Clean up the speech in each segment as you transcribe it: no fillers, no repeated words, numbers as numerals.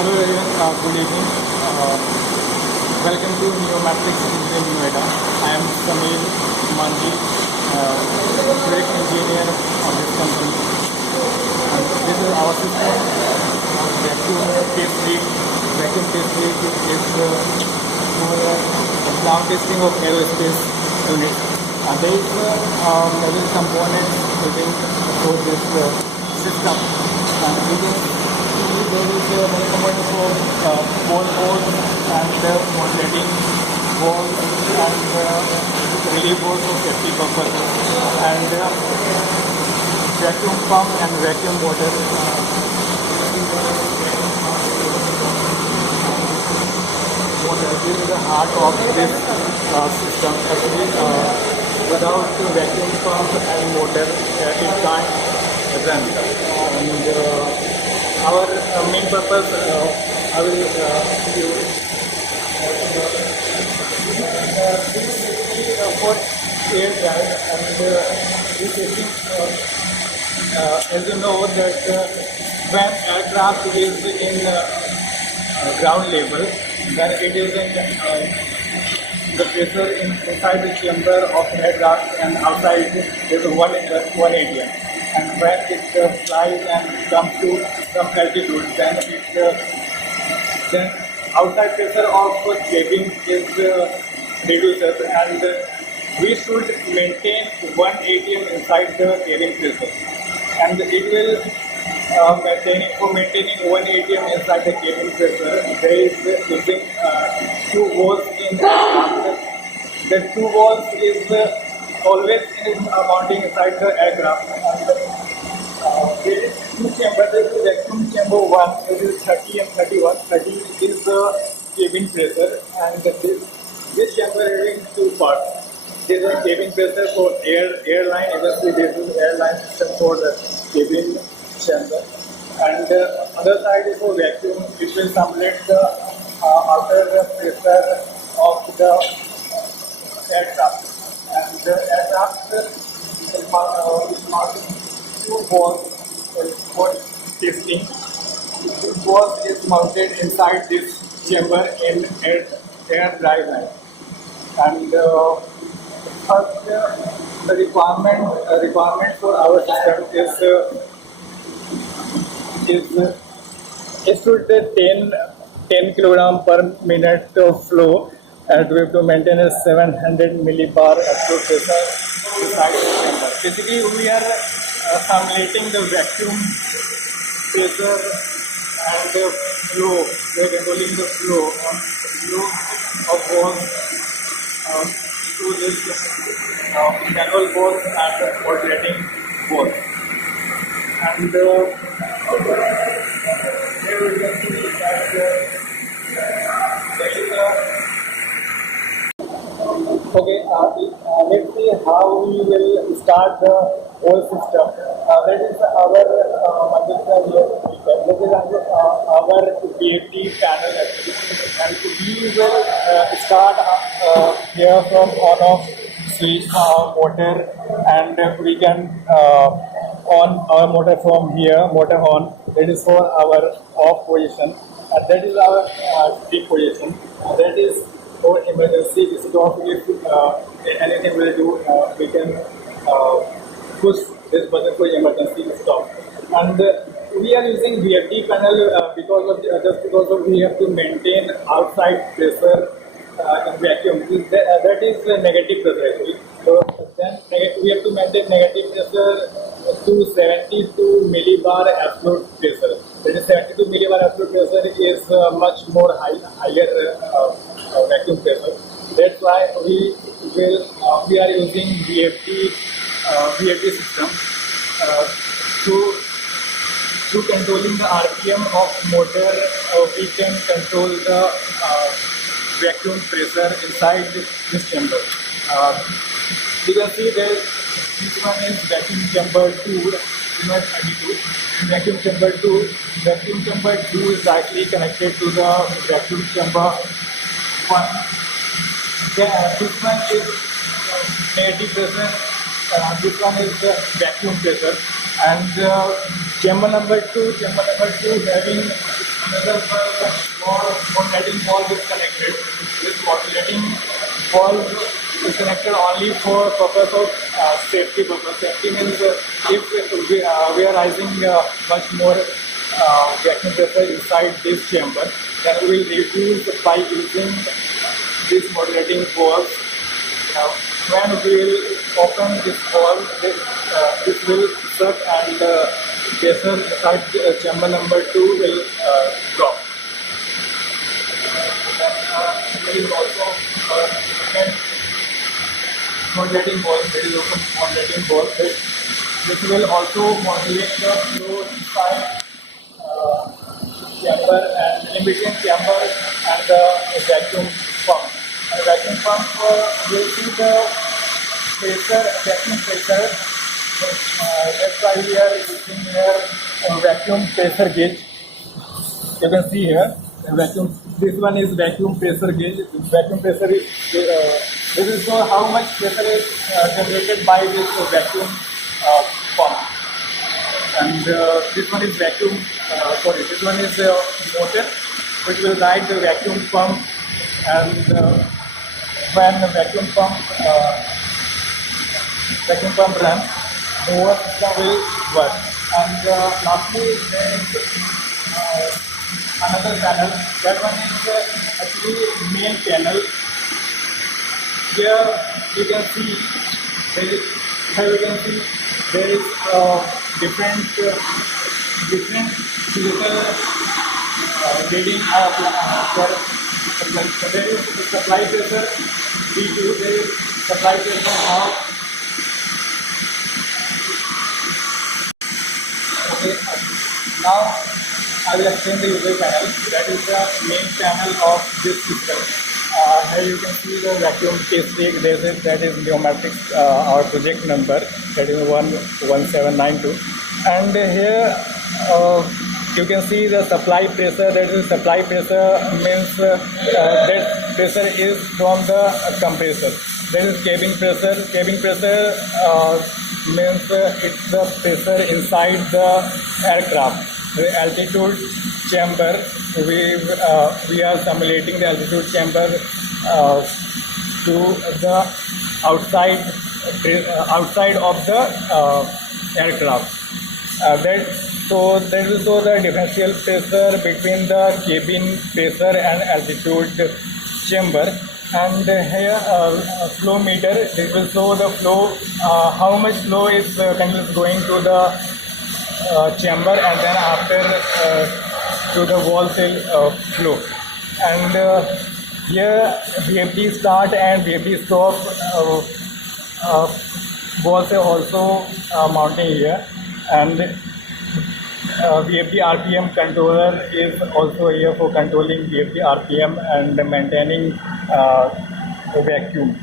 Hello everyone, good evening. Welcome to Neomatrix Engineering Noida. I am Samir Manji, project engineer of this company. And this is our system of vacuum test rig. Vacuum test rig is for ground testing of aerospace units. There is major components within for this system. And we can see there is many components for ball board and modulating walls and relay board for safety purposes and vacuum pump and vacuum water. Water is the heart of this system. Actually, without vacuum pump and motor, it can't run. And our main purpose, I will give you this is for air drive, and this is as you know that when aircraft is in ground level, then it is in the pressure inside the chamber of aircraft, and outside is one ATM. And when it flies and comes to some altitude, then then outside pressure of cabin is reduces, and we should maintain one ATM inside the cabin pressure, and it will maintaining one ATM inside the cabin pressure. There is using two walls in the two walls is always mounting inside the aircraft. And there is two chambers. There is vacuum chamber 1, it is 30 and 31. 30 is the cabin pressure, and this chamber having two parts. There is a cabin pressure for airline. Obviously, this is airline system for the cabin chamber, and other side is for vacuum. It will simulate the outer pressure of the aircraft, and the aircraft is mounting two balls for testing. This ball is mounted inside this chamber in air drive line, and first the requirement for our system is to 10 kilogram per minute of flow, and we have to maintain a 700 millibar absolute pressure inside the chamber. Basically, we are simulating the vacuum pressure and the flow. We are controlling the flow of balls to this manual balls and modulating balls. And here we can see that there is okay, let's see how we will start the whole system. That is our this is our VFD panel actually, and we will start here from on-off switch motor, and we can on our motor from here, motor on. That is for our off position, and that is our stick position. That is for emergency stop. If anything will do, we can push this button for emergency stop. And we are using VFD panel just because of we have to maintain outside pressure in vacuum. That is negative pressure actually. So then we have to maintain negative pressure to 72 millibar absolute pressure. That is 72 millibar absolute pressure is much more higher vacuum pressure. That's why we are using VFD system to controlling the RPM of motor. We can control the vacuum pressure inside this chamber. You can see that this one is vacuum chamber 2, vacuum chamber 2. Vacuum chamber 2 is directly connected to the vacuum chamber 1. This one is negative pressure, this one is vacuum pressure, and chamber number 2 having another modulating valve is connected. This modulating valve is connected only for purpose of safety purpose. Safety means if we are rising much more vacuum pressure inside this chamber, then we will reduce by using this modulating valve. When we will open this valve, this will suck and pressure inside chamber number 2 will drop. There is also second modulating valve. There is also modulating valve. This will also modulate the flow inside chamber and in between chamber and the vacuum pump. And vacuum pump will see the pressure, vacuum pressure. That's why we are using here a vacuum pressure gauge. You can see here vacuum. This one is vacuum pressure gauge. Vacuum pressure is this will show how much pressure is generated by this vacuum pump. And this one is vacuum. This one is motor, which will guide the vacuum pump. And when the vacuum pump runs, the whole system will work. And lastly, there is another panel. That one is actually main panel. Here you can see there is different physical reading of there is supply pressure V2, there is supply pressure of. Okay, now I will explain the user panel. That is the main panel of this system. Here you can see the vacuum case rig. That is pneumatics, our project number, that is 11792. And here you can see the supply pressure. That is supply pressure means that pressure is from the compressor. That is cabin pressure. Cabin pressure means it's the pressure inside the aircraft. The altitude chamber, we are simulating the altitude chamber to the outside of the aircraft. So that will show the differential pressure between the cabin pressure and altitude chamber. And here flow meter, this will show the flow, how much flow is continuously going to the chamber, and then after to the wall cell flow. And here VFD start and VFD stop wall cell also mounting here, and VFD RPM controller is also here for controlling VFD RPM and maintaining vacuum.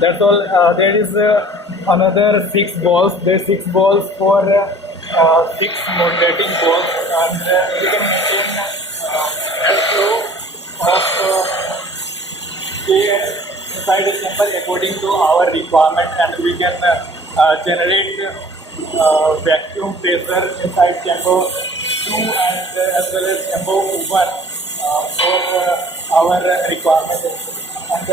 That's all. There is another 6 balls. There are 6 balls for 6 modulating balls, and we can maintain airflow of air inside the chamber according to our requirement, and we can generate vacuum pressure inside chamber 2 and as well as chamber 1 for our requirement. And